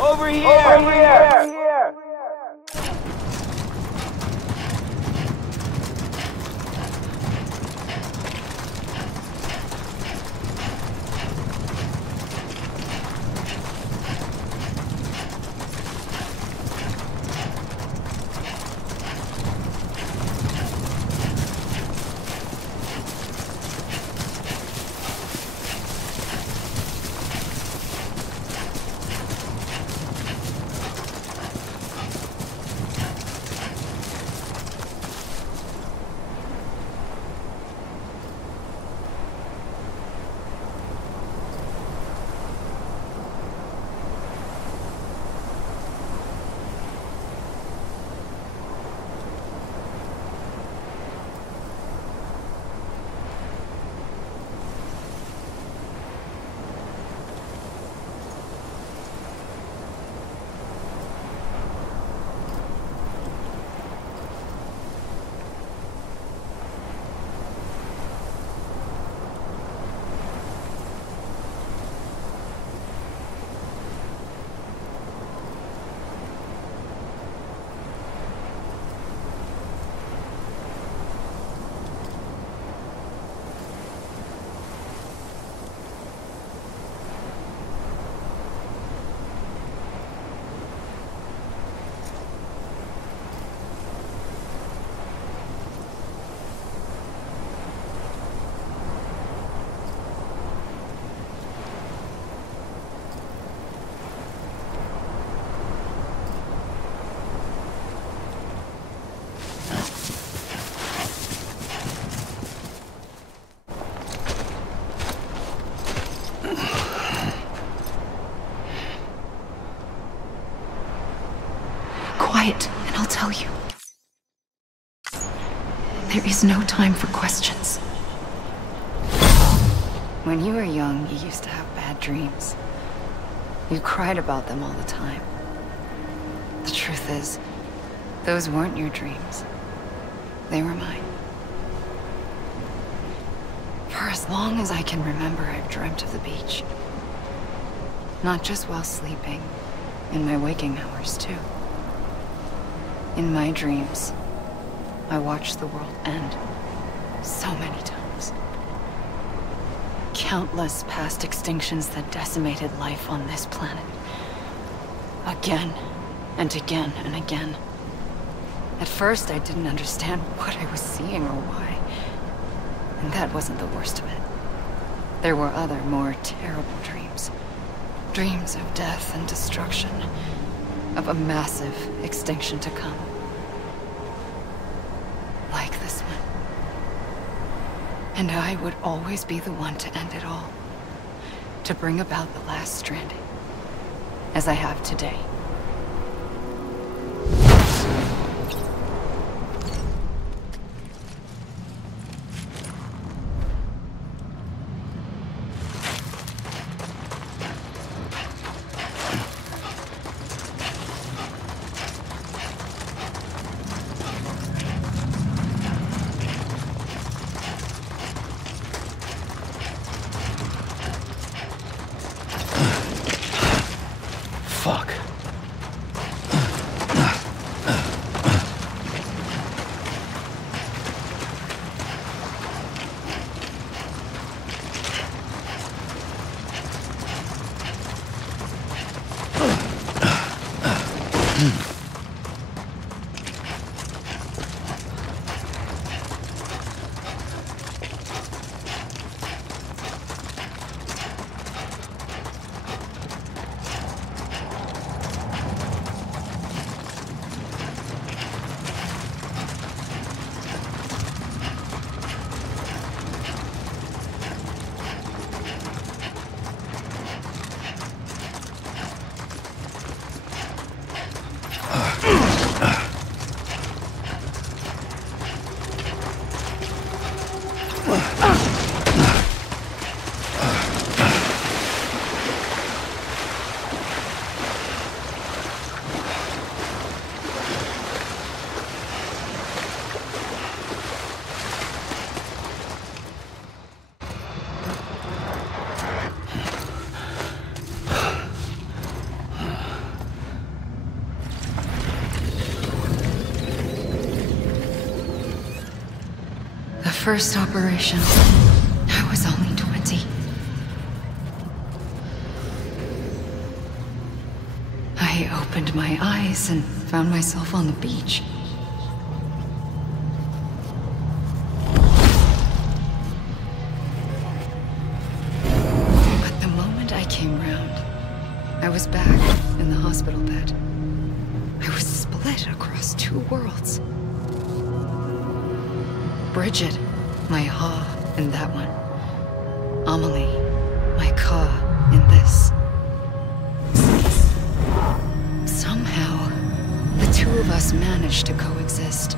Over here! Over here! Quiet, and I'll tell you. There is no time for questions. When you were young, you used to have bad dreams. You cried about them all the time. The truth is, those weren't your dreams. They were mine. For as long as I can remember, I've dreamt of the beach. Not just while sleeping, in my waking hours too. In my dreams, I watched the world end so many times. Countless past extinctions that decimated life on this planet. Again, and again, and again. At first, I didn't understand what I was seeing or why. And that wasn't the worst of it. There were other, more terrible dreams. Dreams of death and destruction. Of a massive extinction to come. Like this one. And I would always be the one to end it all. To bring about the last stranding. As I have today. Fuck. first operation, I was only 20. I opened my eyes and found myself on the beach. But the moment I came round, I was back in the hospital bed. I was split across two worlds. Bridget, my ha in that one. Amelie, my ka in this. Somehow, the two of us managed to coexist.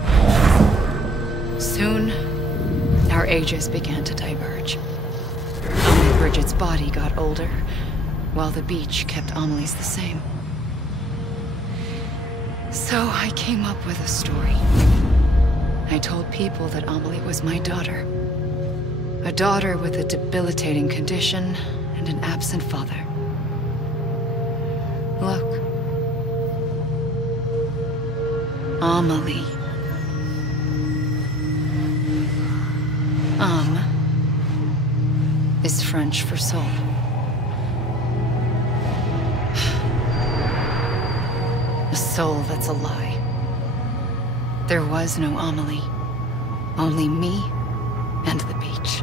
Soon, our ages began to diverge. Only Bridget's body got older, while the beach kept Amelie's the same. So I came up with a story. I told people that Amelie was my daughter. A daughter with a debilitating condition and an absent father. Look. Amelie. Is French for soul. A soul that's a lie. There was no Amelie. Only me and the beach.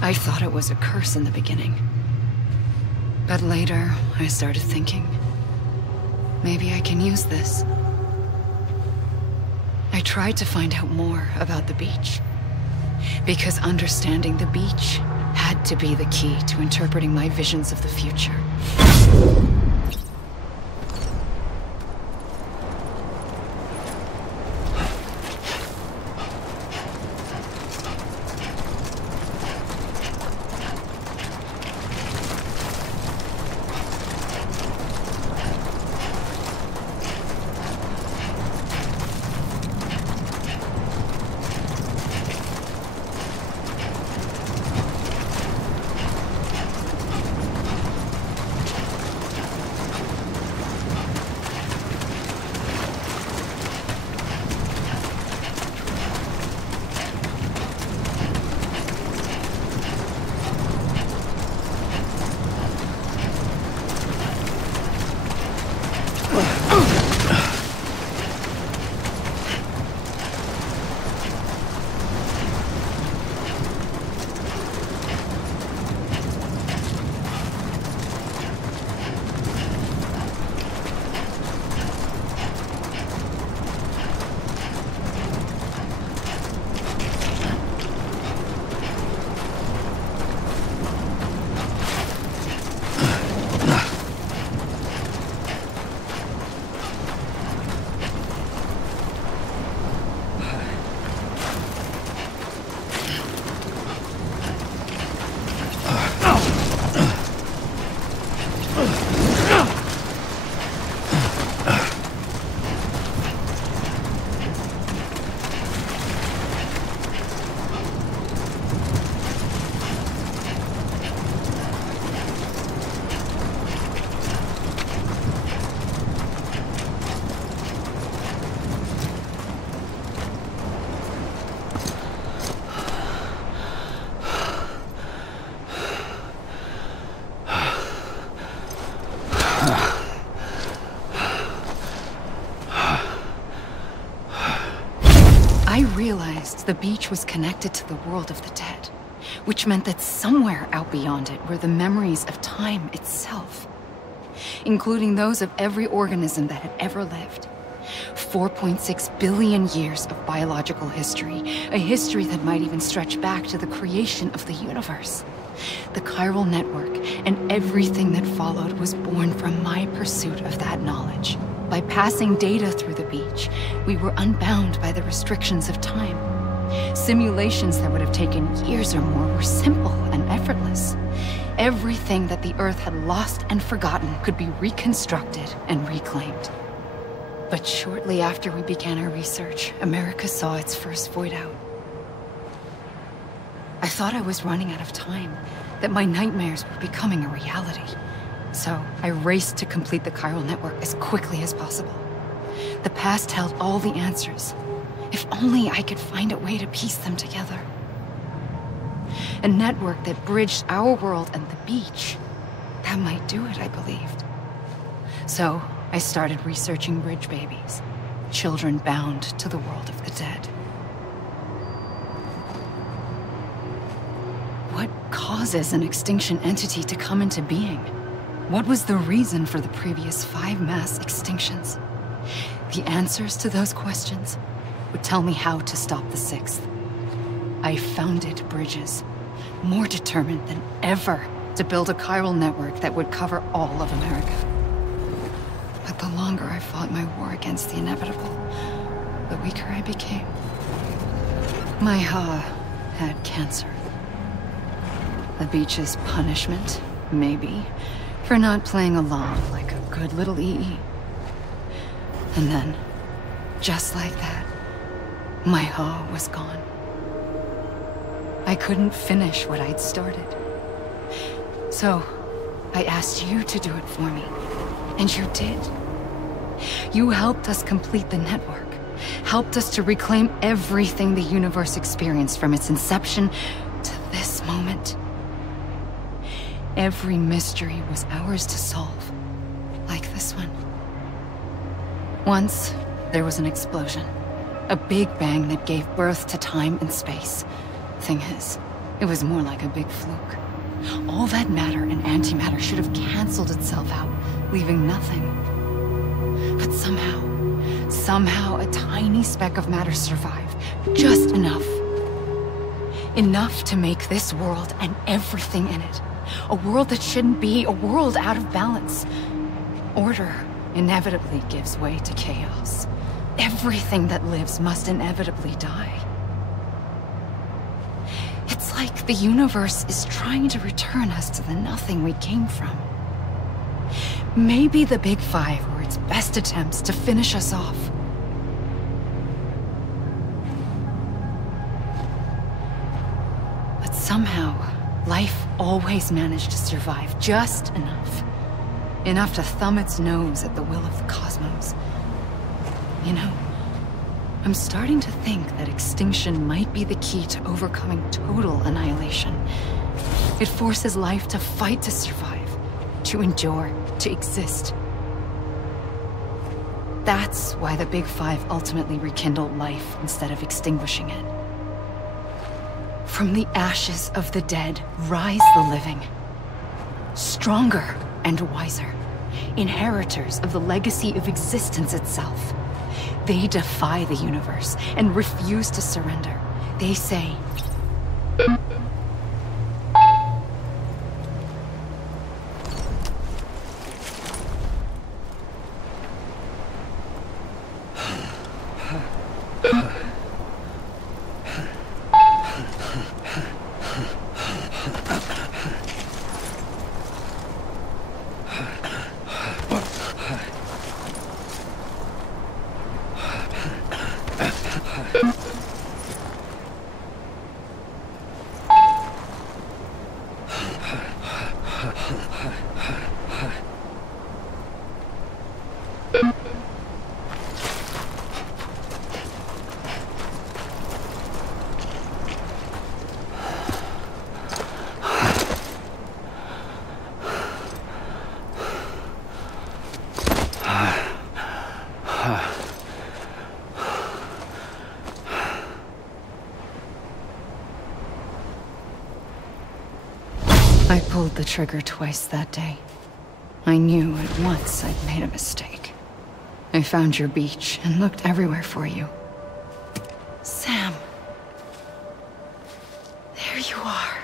I thought it was a curse in the beginning. But later, I started thinking, maybe I can use this. I tried to find out more about the beach. Because understanding the beach had to be the key to interpreting my visions of the future. Realized the beach was connected to the world of the dead, which meant that somewhere out beyond it were the memories of time itself, including those of every organism that had ever lived. 4.6 billion years of biological history, a history that might even stretch back to the creation of the universe. The chiral network and everything that followed was born from my pursuit of that knowledge. By passing data through the beach, we were unbound by the restrictions of time. Simulations that would have taken years or more were simple and effortless. Everything that the Earth had lost and forgotten could be reconstructed and reclaimed. But shortly after we began our research, Amerika saw its first void out. I thought I was running out of time, that my nightmares were becoming a reality. So I raced to complete the chiral network as quickly as possible. The past held all the answers, If only I could find a way to piece them together. A network that bridged our world and the beach. That might do it, I believed. So, I started researching bridge babies. Children bound to the world of the dead. What causes an extinction entity to come into being? What was the reason for the previous 5 mass extinctions? The answers to those questions would tell me how to stop the 6th. I founded bridges, more determined than ever to build a chiral network that would cover all of America. But the longer I fought my war against the inevitable, the weaker I became. My Ha had cancer. The beach's punishment, maybe, for not playing along like a good little EE. And then, just like that, my Ha was gone. I couldn't finish what I'd started. So, I asked you to do it for me, and you did. You helped us complete the network, helped us to reclaim everything the universe experienced from its inception to this moment. Every mystery was ours to solve, like this one. Once, there was an explosion. A big bang that gave birth to time and space. Thing is, it was more like a big fluke. All that matter and antimatter should have canceled itself out, leaving nothing. But somehow a tiny speck of matter survived. Just enough. Enough to make this world and everything in it. A world that shouldn't be, a world out of balance. Order inevitably gives way to chaos. Everything that lives must inevitably die. It's like the universe is trying to return us to the nothing we came from. Maybe the Big Five were its best attempts to finish us off. But somehow, life always managed to survive just enough. Enough to thumb its nose at the will of the cosmos. You know, I'm starting to think that extinction might be the key to overcoming total annihilation. It forces life to fight to survive, to endure, to exist. That's why the Big Five ultimately rekindled life instead of extinguishing it. From the ashes of the dead, rise the living. Stronger and wiser. Inheritors of the legacy of existence itself. They defy the universe and refuse to surrender. They say, I pulled the trigger twice that day. I knew at once I'd made a mistake. I found your beach and looked everywhere for you. Sam. There you are.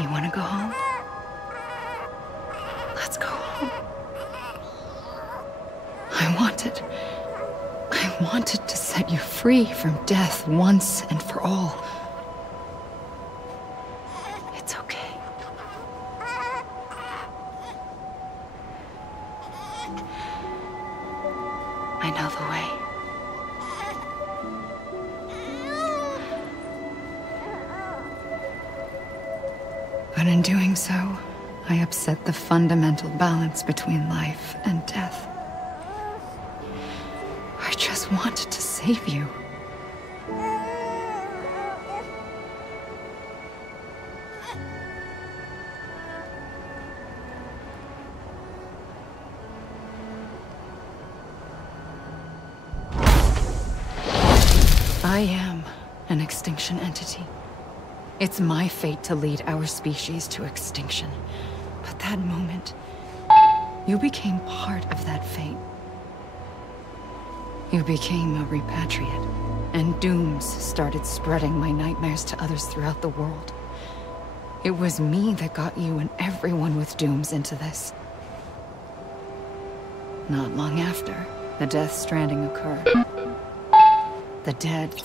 You want to go home? Let's go home. I wanted to set you free from death once and for all. It's okay. I know the way. But in doing so, I upset the fundamental balance between life and death. I just wanted to save you. I am an extinction entity. It's my fate to lead our species to extinction. But that moment, you became part of that fate. You became a repatriate, and dooms started spreading my nightmares to others throughout the world. It was me that got you and everyone with dooms into this. Not long after, the Death Stranding occurred. The dead.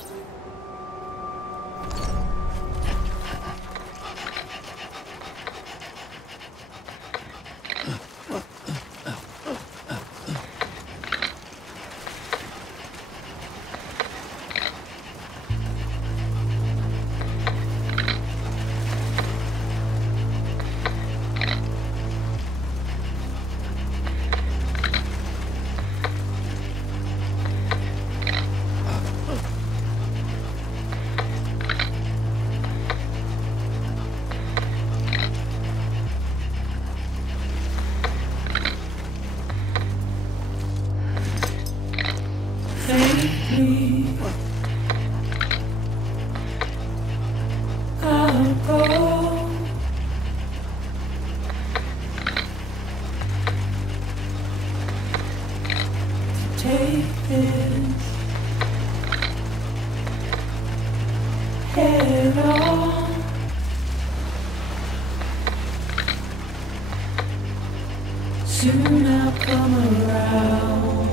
Soon I'll come around,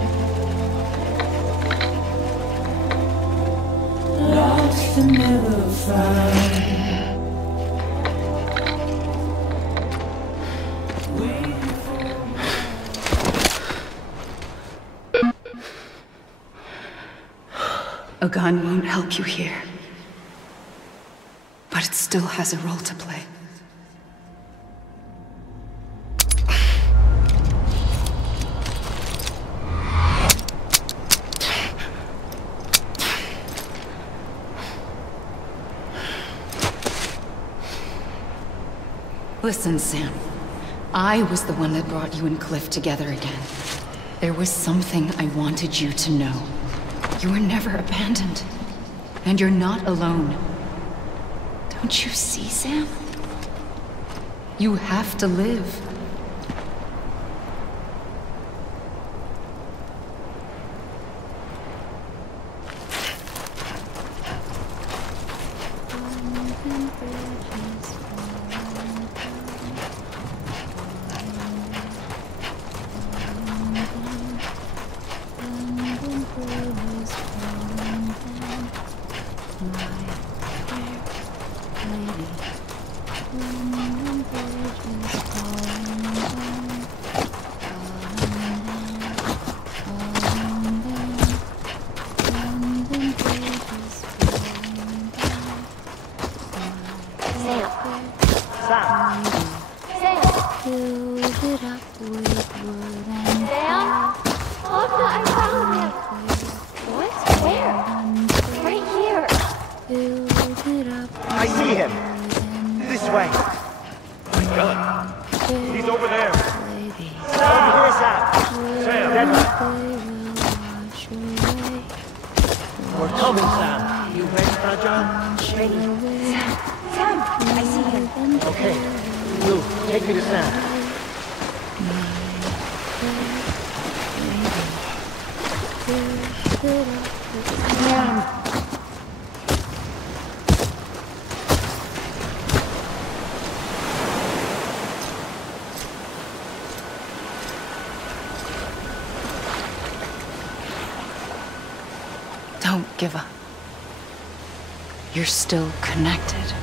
lost and never found. A gun won't help you here, but it still has a role to play. Listen, Sam. I was the one that brought you and Cliff together again. There was something I wanted you to know. You were never abandoned. And you're not alone. Don't you see, Sam? You have to live. give up. You're still connected.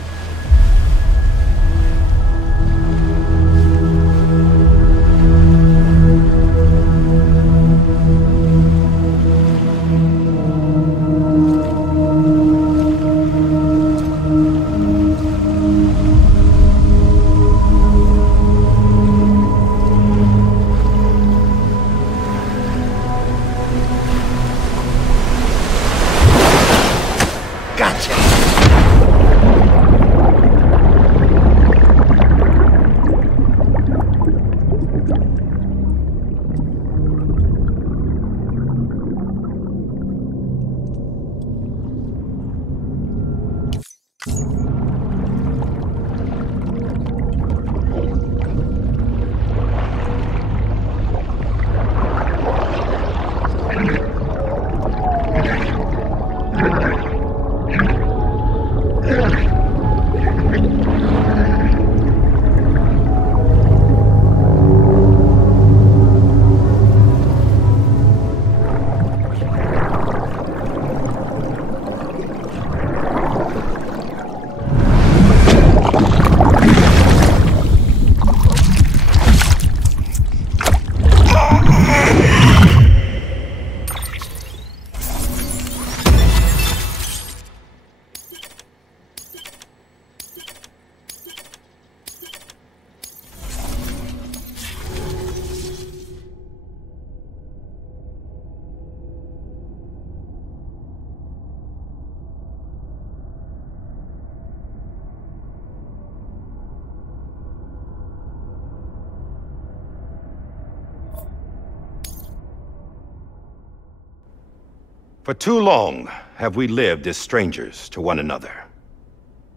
For too long have we lived as strangers to one another,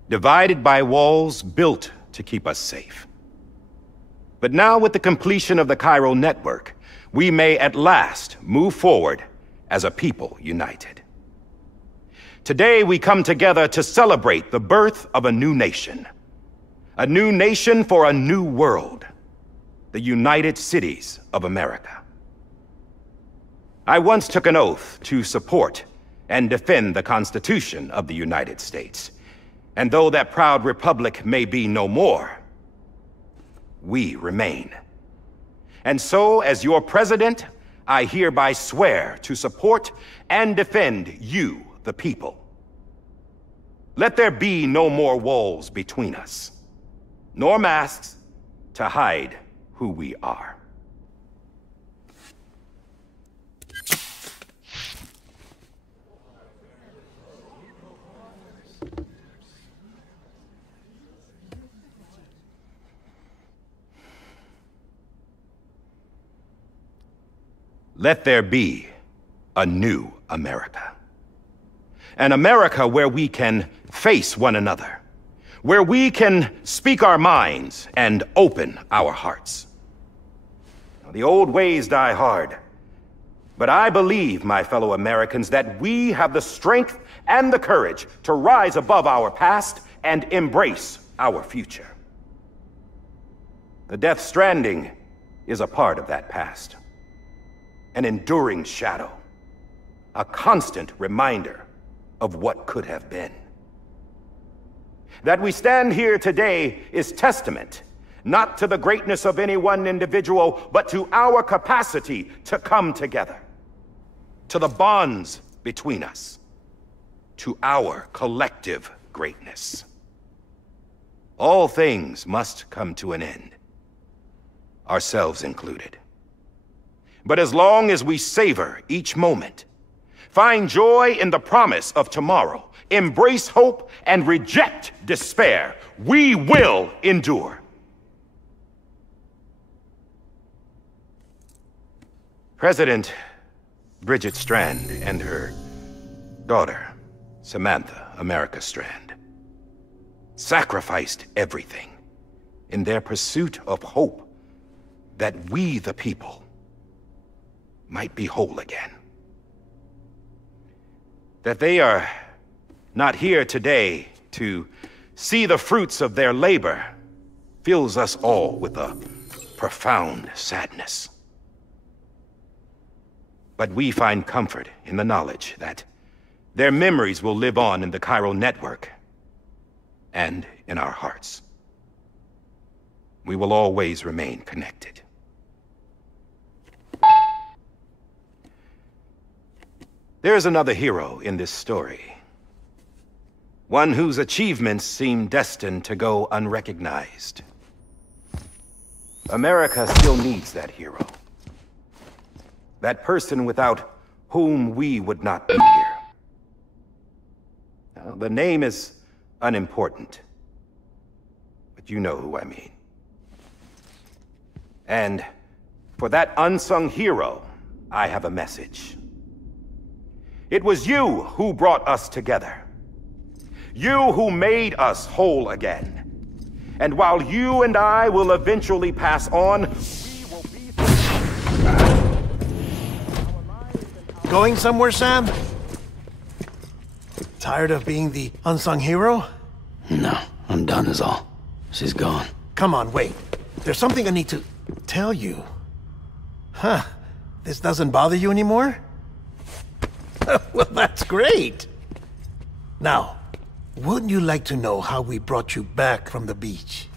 divided by walls built to keep us safe. But now, with the completion of the chiral network, we may at last move forward as a people united. Today we come together to celebrate the birth of a new nation for a new world, the United Cities of America. I once took an oath to support and defend the Constitution of the United States. And though that proud republic may be no more, we remain. And so, as your president, I hereby swear to support and defend you, the people. Let there be no more walls between us, nor masks to hide who we are. Let there be a new America. An America where we can face one another, where we can speak our minds and open our hearts. The old ways die hard, but I believe, my fellow Americans, that we have the strength and the courage to rise above our past and embrace our future. The Death Stranding is a part of that past. An enduring shadow, a constant reminder of what could have been. That we stand here today is testament, not to the greatness of any one individual, but to our capacity to come together, to the bonds between us, to our collective greatness. All things must come to an end, ourselves included. But as long as we savor each moment, find joy in the promise of tomorrow, embrace hope, and reject despair, we will endure. President Bridget Strand and her daughter, Samantha America Strand, sacrificed everything in their pursuit of hope that we, the people, might be whole again. That they are not here today to see the fruits of their labor fills us all with a profound sadness. But we find comfort in the knowledge that Their memories will live on in the chiral network and in our hearts. We will always remain connected. There's another hero in this story. One whose achievements seem destined to go unrecognized. America still needs that hero. That person without whom we would not be here. Now, the name is unimportant, but you know who I mean. And for that unsung hero, I have a message. It was you who brought us together. You who made us whole again. And while you and I will eventually pass on, we will be... Going somewhere, Sam? Tired of being the unsung hero? No, I'm done is all. She's gone. Come on, wait. There's something I need to tell you. Huh. This doesn't bother you anymore? Well, that's great. Now, wouldn't you like to know how we brought you back from the beach?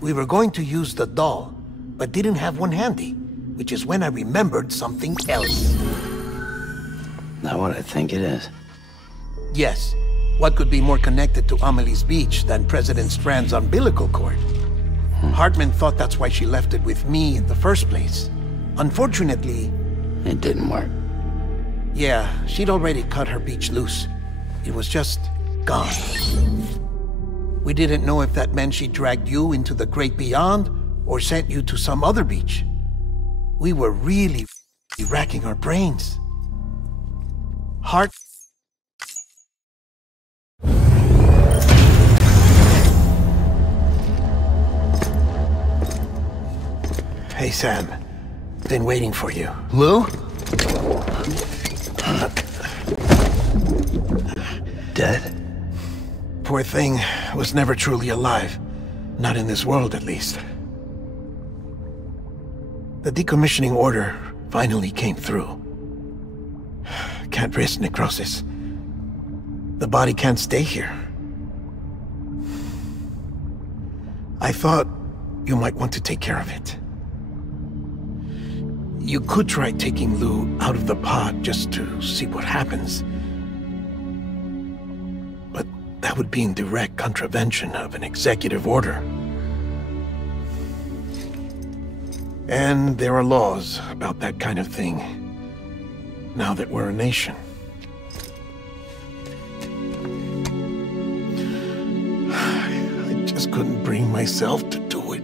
We were going to use the doll, but didn't have one handy, which is when I remembered something else. Not what I think it is. Yes. What could be more connected to Amelie's beach than President Strand's umbilical cord? Hartman thought that's why she left it with me in the first place. Unfortunately... It didn't work. Yeah, she'd already cut her beach loose. It was just gone. We didn't know if that meant she dragged you into the great beyond or sent you to some other beach. We were really racking our brains. Hey, Sam. Been waiting for you. Lou? Dead? Poor thing was never truly alive. Not in this world, at least. The decommissioning order finally came through. Can't risk necrosis. The body can't stay here. I thought you might want to take care of it. You could try taking Lou out of the pod just to see what happens. But that would be in direct contravention of an executive order. And there are laws about that kind of thing, now that we're a nation. I just couldn't bring myself to do it.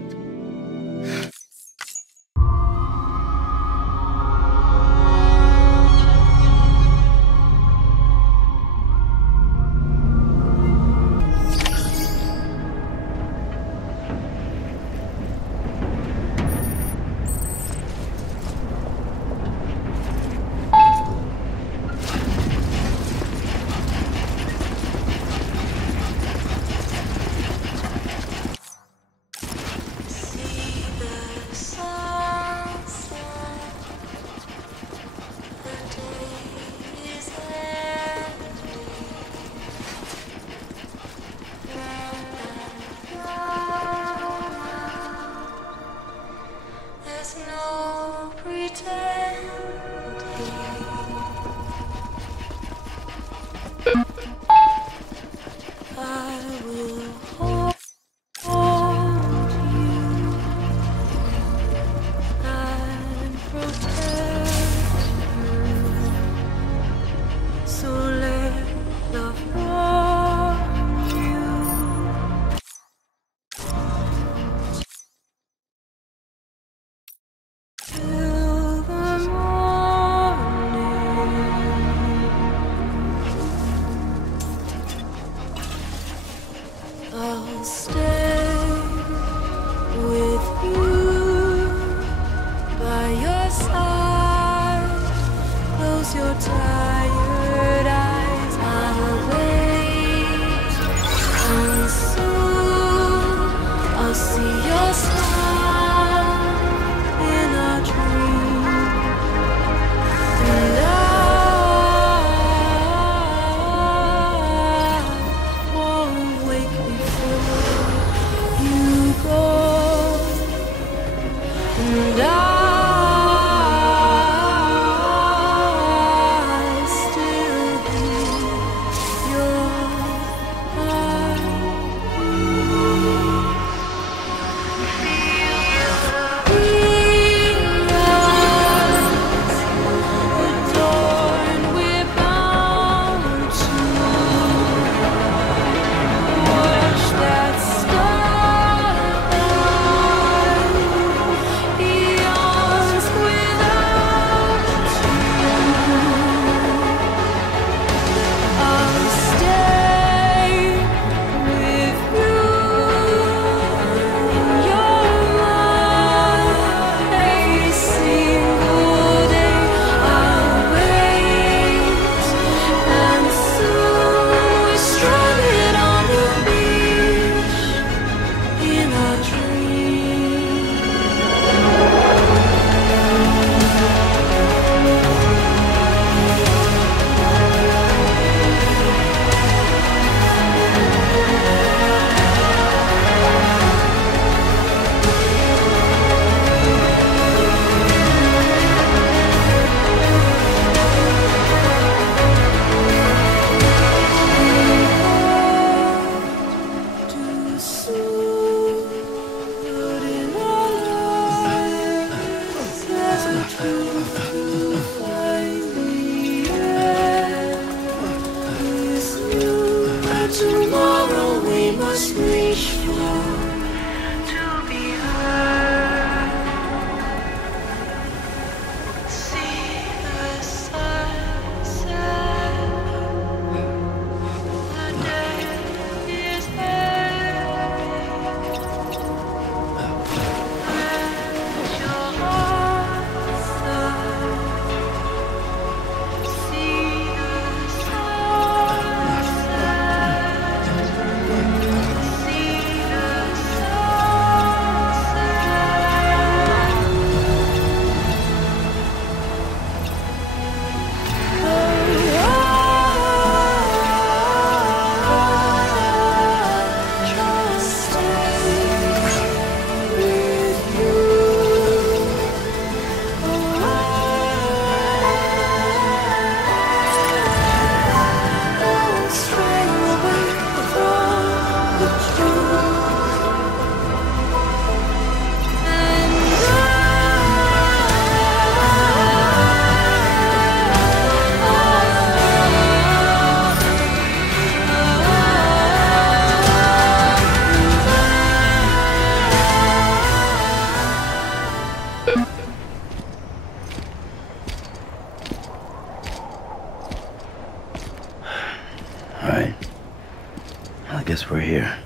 I guess we're here.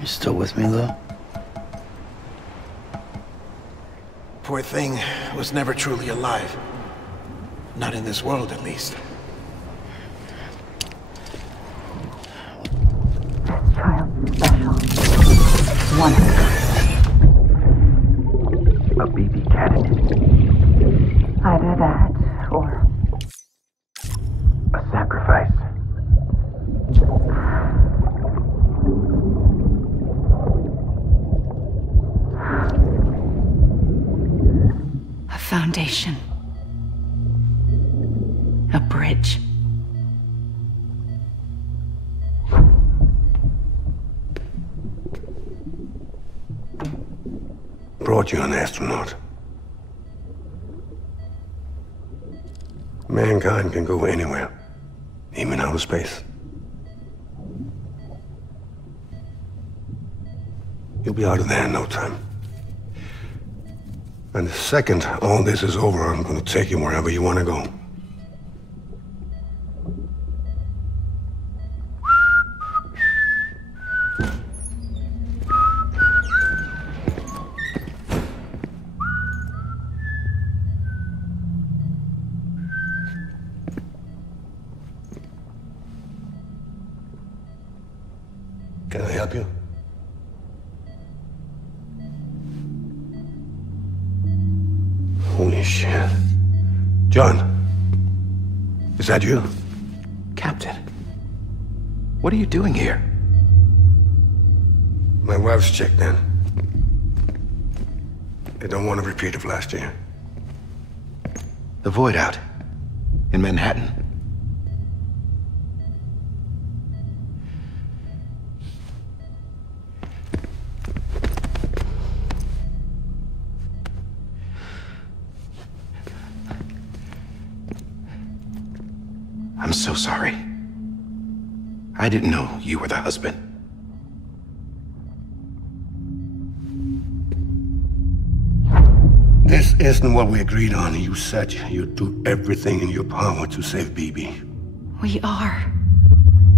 You still with me, though? Poor thing was never truly alive. Not in this world, at least. Child special. One. A BB candidate. Either that, or... A sacrifice. a foundation. A bridge. Brought you an astronaut. Mankind can go anywhere, even outer space. You'll be out of there in no time. And the second all this is over, I'm gonna take you wherever you want to go. Can I help you? Holy shit. John, is that you? Captain, what are you doing here? My wife's checked in. They don't want a repeat of last year. The Void out in Manhattan. I'm so sorry. I didn't know you were the husband. This isn't what we agreed on. You said you'd do everything in your power to save BB. We are.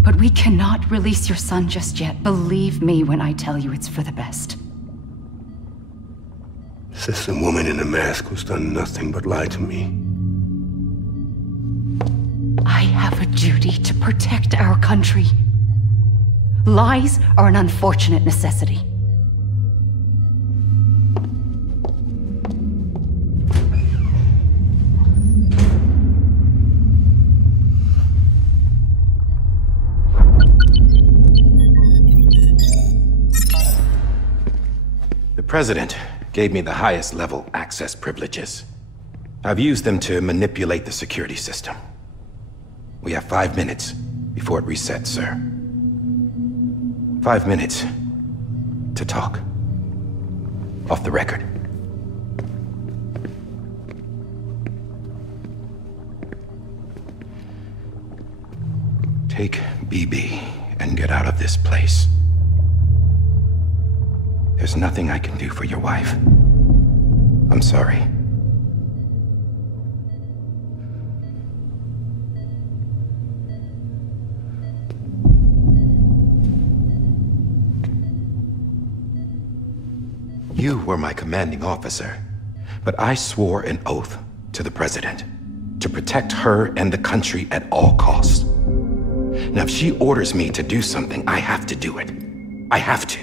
But we cannot release your son just yet. Believe me when I tell you it's for the best. This is a woman in a mask who's done nothing but lie to me. I have a duty to protect our country. Lies are an unfortunate necessity. The President gave me the highest level access privileges. I've used them to manipulate the security system. We have 5 minutes before it resets, sir. 5 minutes to talk. Off the record. Take BB and get out of this place. There's nothing I can do for your wife. I'm sorry. You were my commanding officer, but I swore an oath to the President to protect her and the country at all costs. Now, if she orders me to do something, I have to do it. I have to.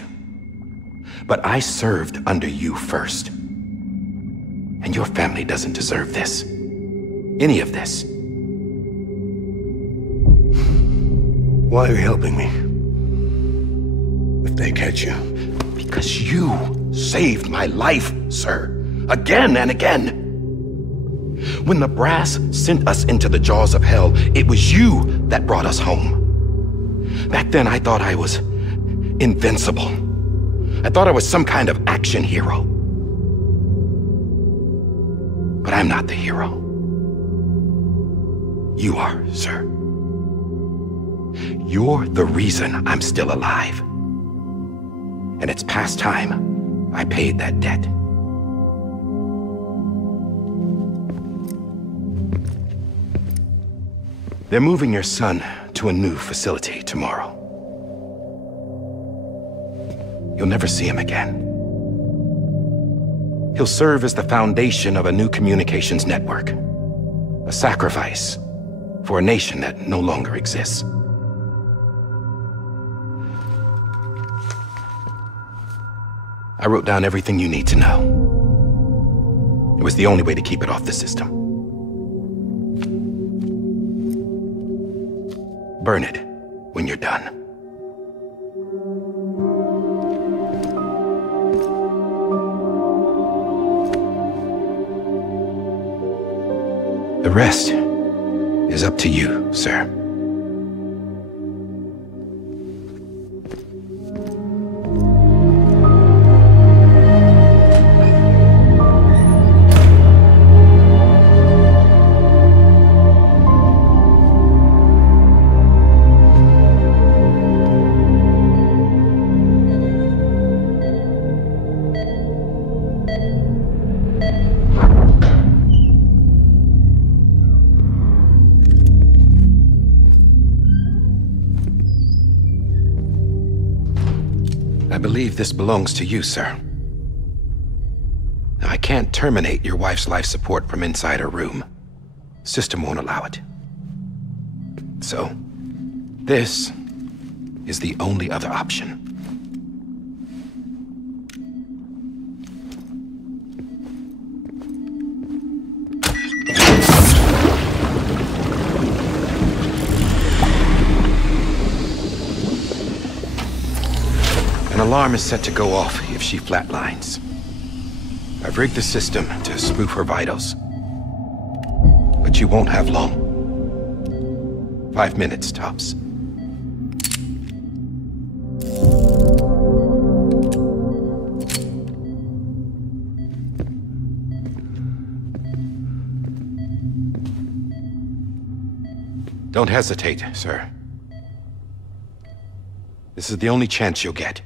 But I served under you first. And your family doesn't deserve this. Any of this. Why are you helping me? If they catch you. Because you saved my life, sir. Again and again. When the brass sent us into the jaws of hell, it was you that brought us home. Back then, I thought I was invincible. I thought I was some kind of action hero. But I'm not the hero. You are, sir. You're the reason I'm still alive. And it's past time I paid that debt. They're moving your son to a new facility tomorrow. You'll never see him again. He'll serve as the foundation of a new communications network. A sacrifice for a nation that no longer exists. I wrote down everything you need to know. It was the only way to keep it off the system. Burn it when you're done. The rest is up to you, sir. I believe this belongs to you, sir. Now, I can't terminate your wife's life support from inside her room. System won't allow it. So, this is the only other option. An alarm is set to go off if she flatlines. I've rigged the system to spoof her vitals. But you won't have long. 5 minutes, tops. Don't hesitate, sir. This is the only chance you'll get.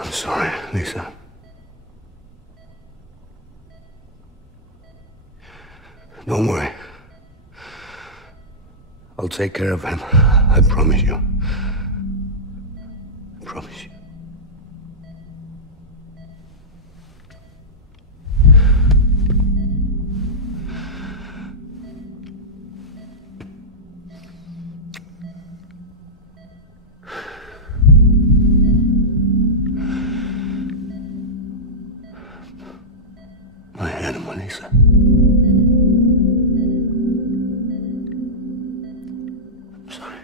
I'm sorry, Lisa. Don't worry. I'll take care of him. I promise you. I promise you. My animal, Lisa. I'm sorry.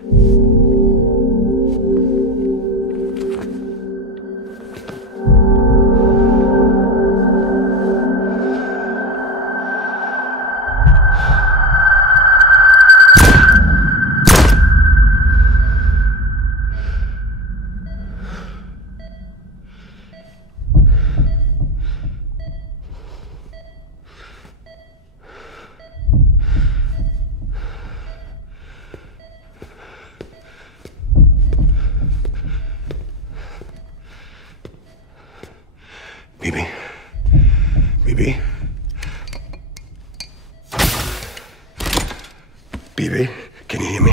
Bibi. Bibi. Bibi, can you hear me?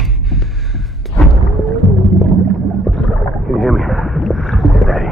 Can you hear me? Steady.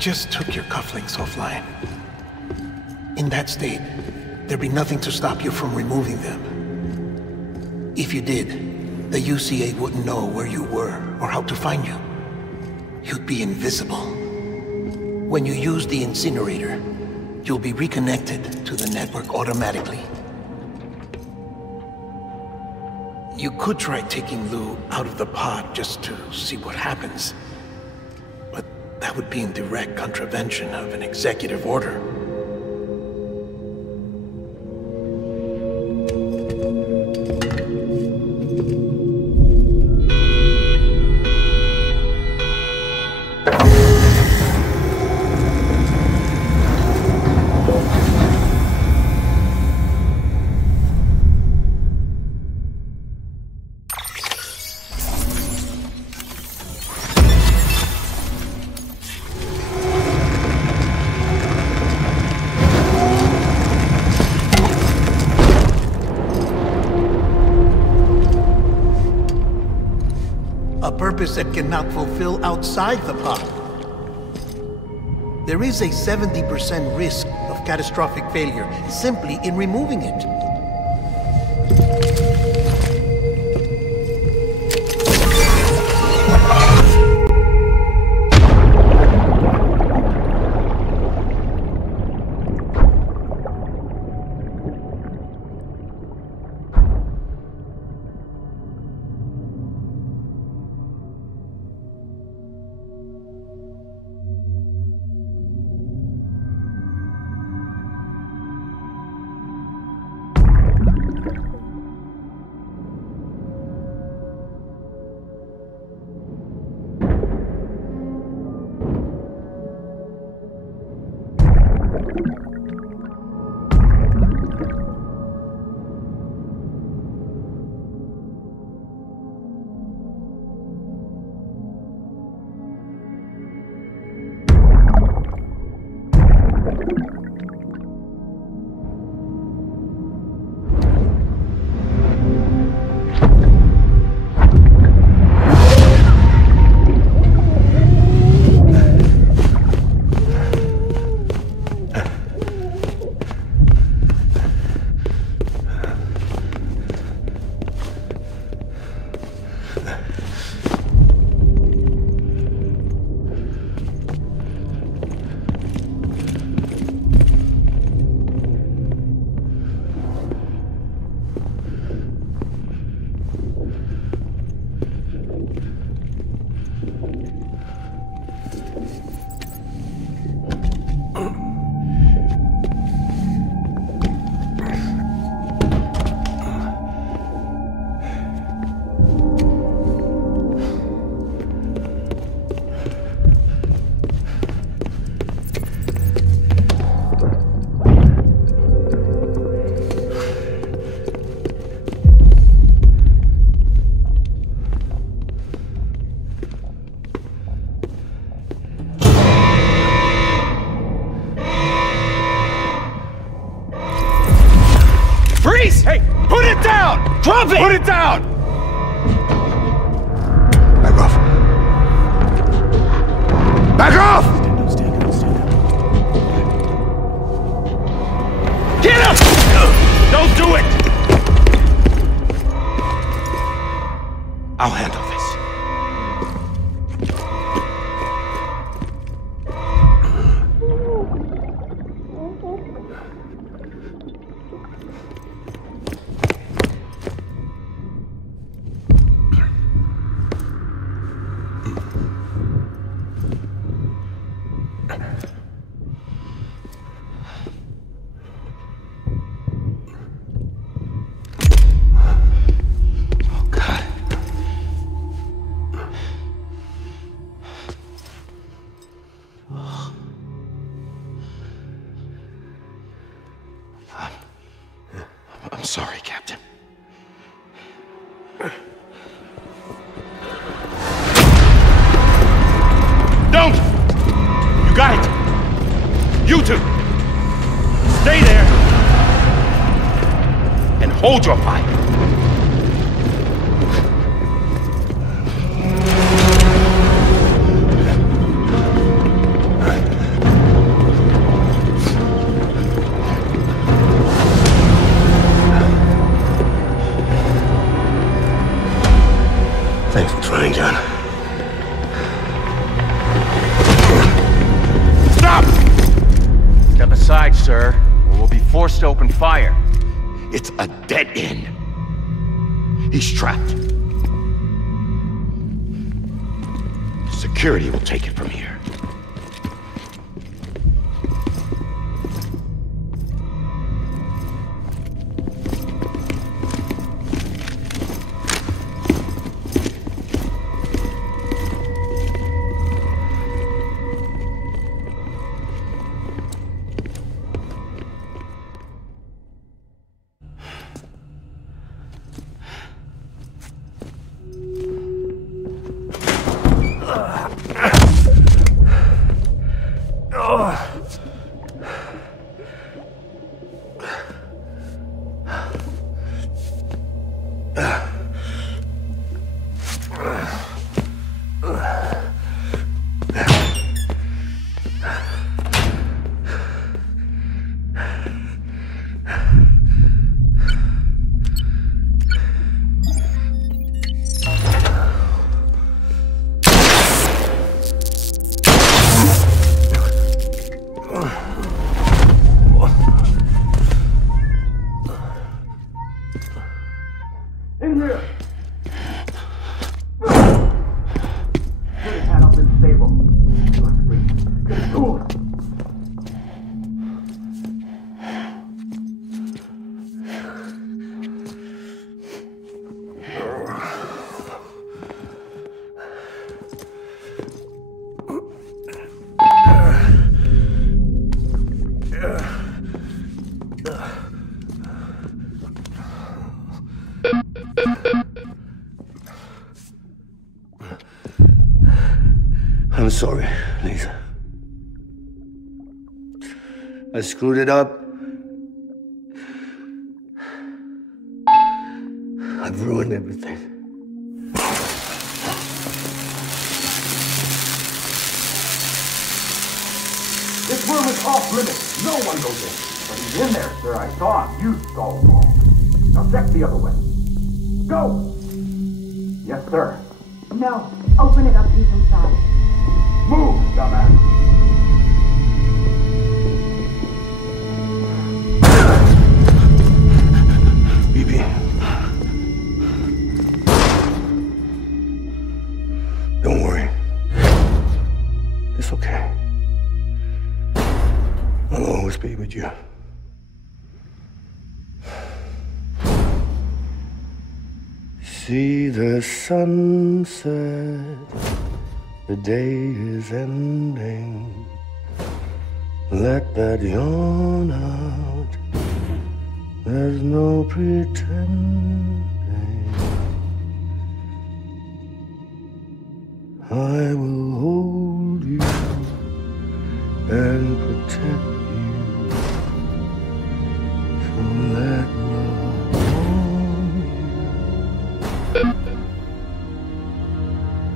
just took your cufflinks offline. In that state, there'd be nothing to stop you from removing them. If you did, the UCA wouldn't know where you were or how to find you. You'd be invisible. When you use the incinerator, you'll be reconnected to the network automatically. You could try taking Lou out of the pod just to see what happens. But that would be in direct contravention of an executive order. That cannot fulfill outside the pod. There is a 70% risk of catastrophic failure simply in removing it. Drop it! Put it down! Back off. Back off! Stand up. Get up! Don't do it! I'll handle this. I'm sorry, Captain. Don't! You got it! You two! Stay there! And hold your fire! to open fire. It's a dead end. He's trapped. Security will take it from here. I'm sorry, Lisa. I screwed it up. I've ruined everything. This room is off limits. No one goes in. But he's in there, sir. I saw him. You stalled wrong. Now check the other way. Go! Yes, sir. No. Open it up. He's inside. Move, dumbass. BB. Don't worry. It's okay. I'll always be with you. See the sunset. The day is ending. Let that yawn out. There's no pretending. I will hold you and protect you. So let love warm you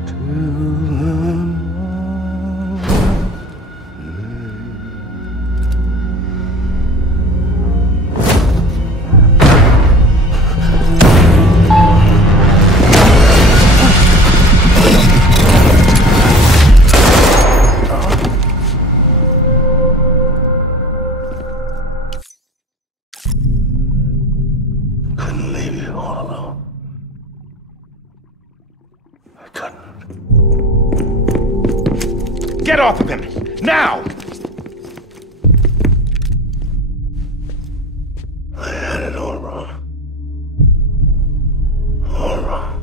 till the Get off of him! Now! I had it all wrong. All wrong.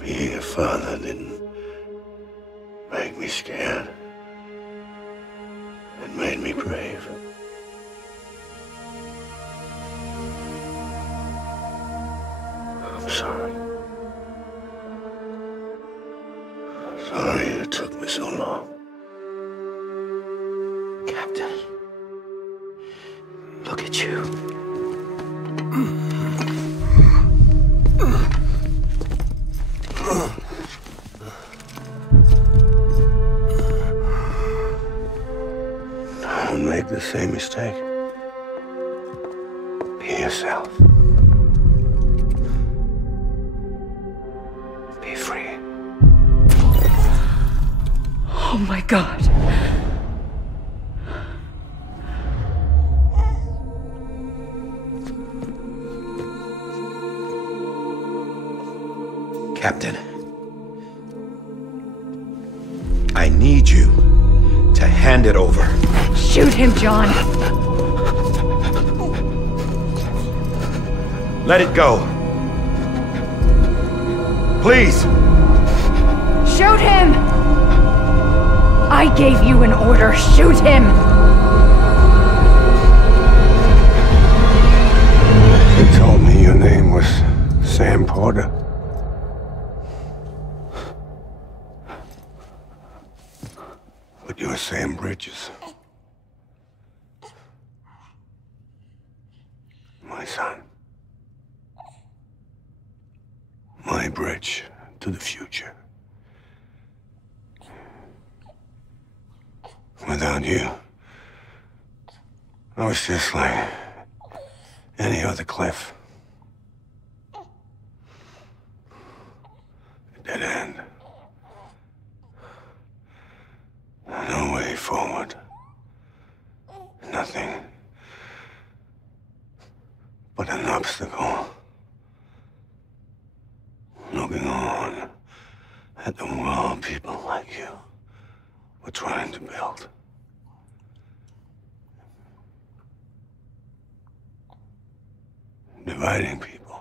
Being a father didn't make me scared. It made me brave. I'm sorry. Sorry it took me so long. Captain, look at you. Don't make the same mistake. Be yourself. Be free. Oh my God. Captain, I need you to hand it over. Shoot him, John! Let it go. Please! Shoot him! I gave you an order. Shoot him! You told me your name was Sam Porter. But you're Sam Bridges. My son. My bridge to the future. Without you, I was just like any other Cliff. A dead end. No way forward. Nothing but an obstacle. Looking on at the world people like you were trying to build. Dividing people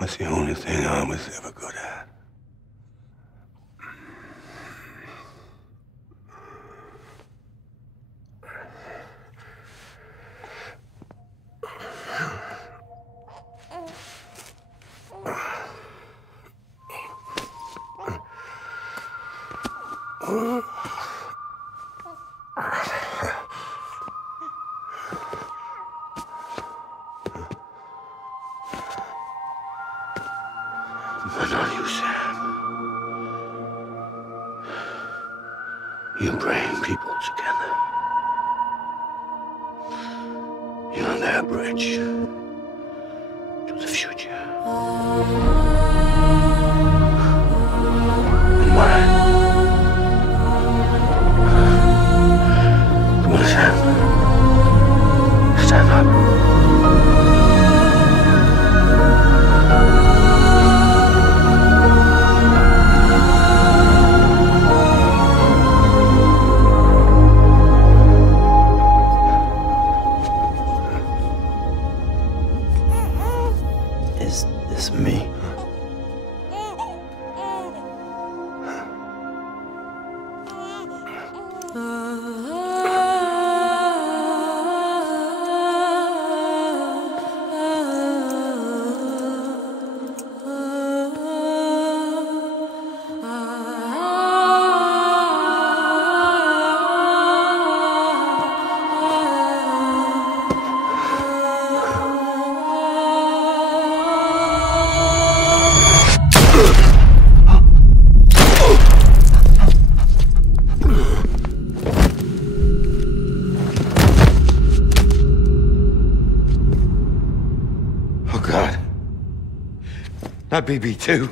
was the only thing I was ever good at. But not you, Sam. You bring people together. You're their bridge to the future. And mine. Come on, Sam. Stand up. Is this me? Not BB2.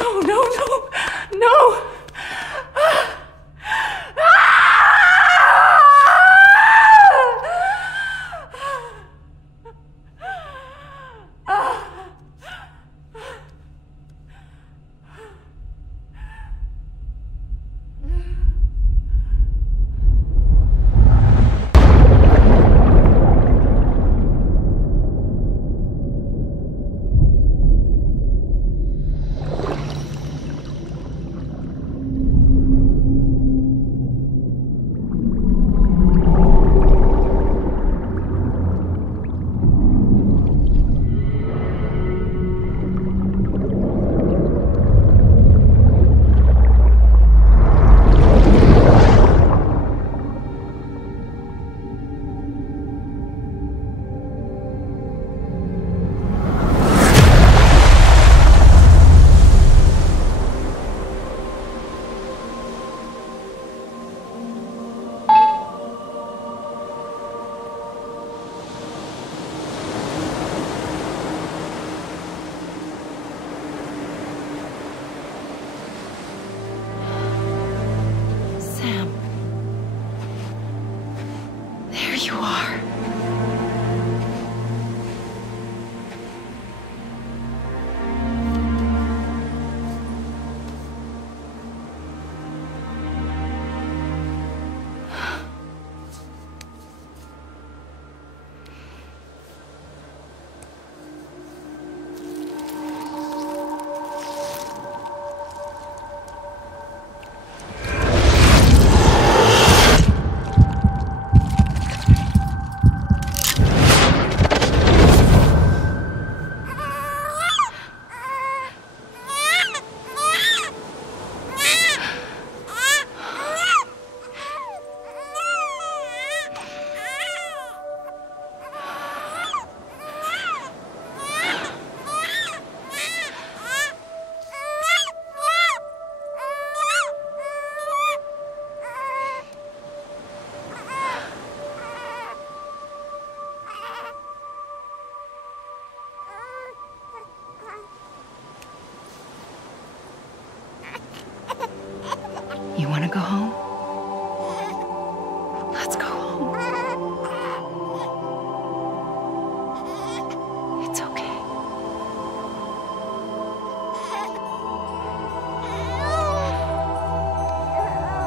No, no, no, no!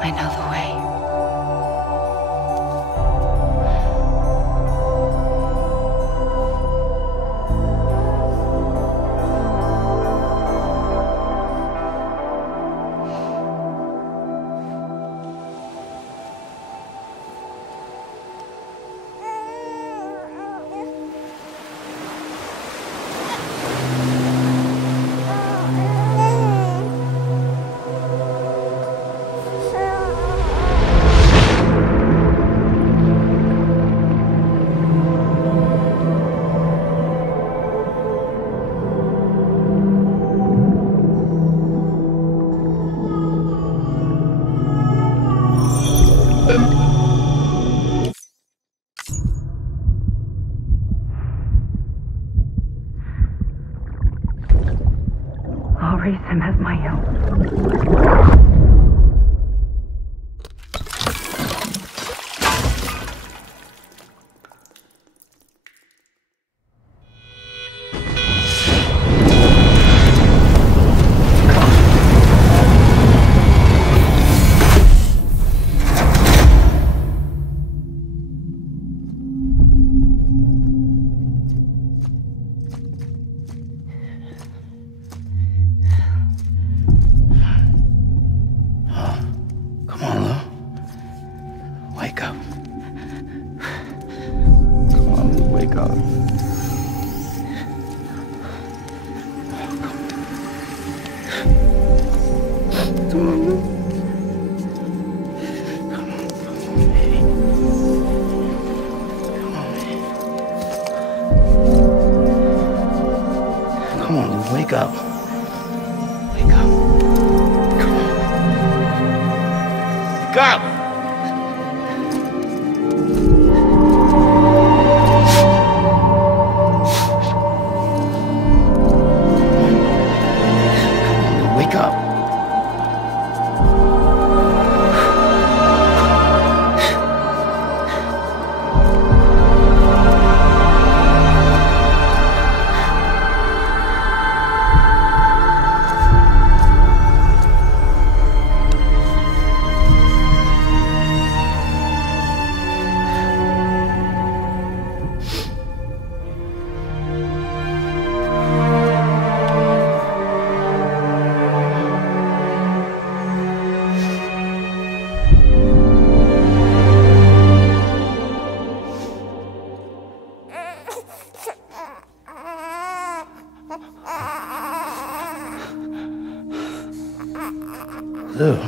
I know the way. I'll raise him as my own. Wake up. Wake up. Come on. Wake up! Come on, wake up. Lou.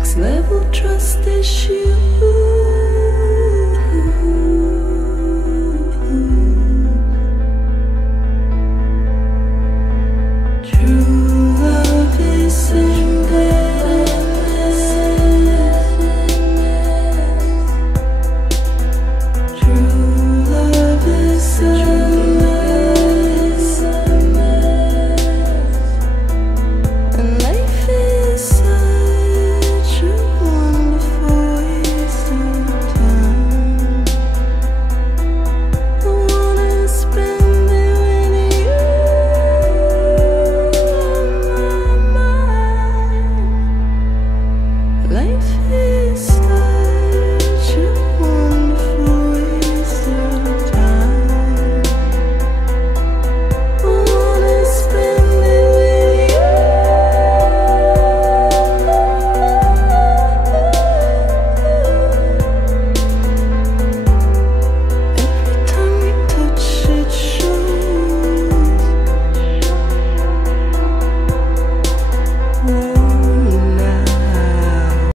next level trust issue.